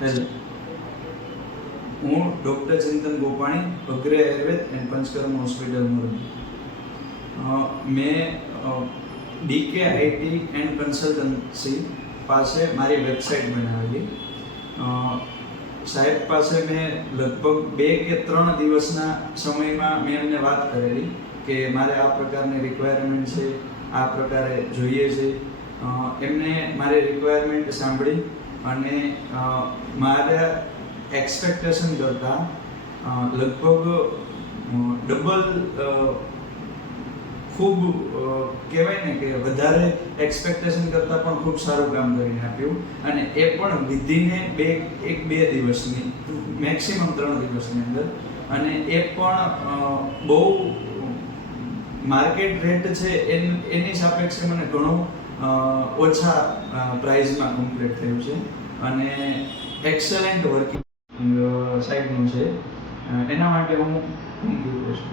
Hello, હું doctor Chintan Gopani, Agre Ayurved and Panchakarma hospital Morbi. મેં DK IT and consultancy પાસે મારી વેબસાઇટ બનાવેલી. સાહેબ પાસે મેં લગભગ 2 કે 3 દિવસના સમયમાં મેં એમને વાત કરેલી કે મારે આ પ્રકારની રિક્વાયરમેન્ટ છે, આ પ્રકારે જોઈએ છે. એમને મારી રિક્વાયરમેન્ટ સાંભળી અને મારા એક્સપેક્ટેશન કરતાં લગભગ ડબલ, ખૂબ કહેવાય ને કે વધારે એક્સપેક્ટેશન કરતાં પણ ખૂબ સારું કામ કરીને આપ્યું. અને એ પણ વિધિને 1-2 દિવસની, મેક્સિમમ 3 દિવસની અંદર. અને એ પણ બહુ માર્કેટ રેટ છે એની સાપેક્ષે મને ઘણું ઓછા પ્રાઇઝમાં કમ્પ્લીટ થયું છે. અને એક્સલન્ટ વર્કિંગ સાઇડનું છે. એના માટે હું થેન્ક યુ કહું છું.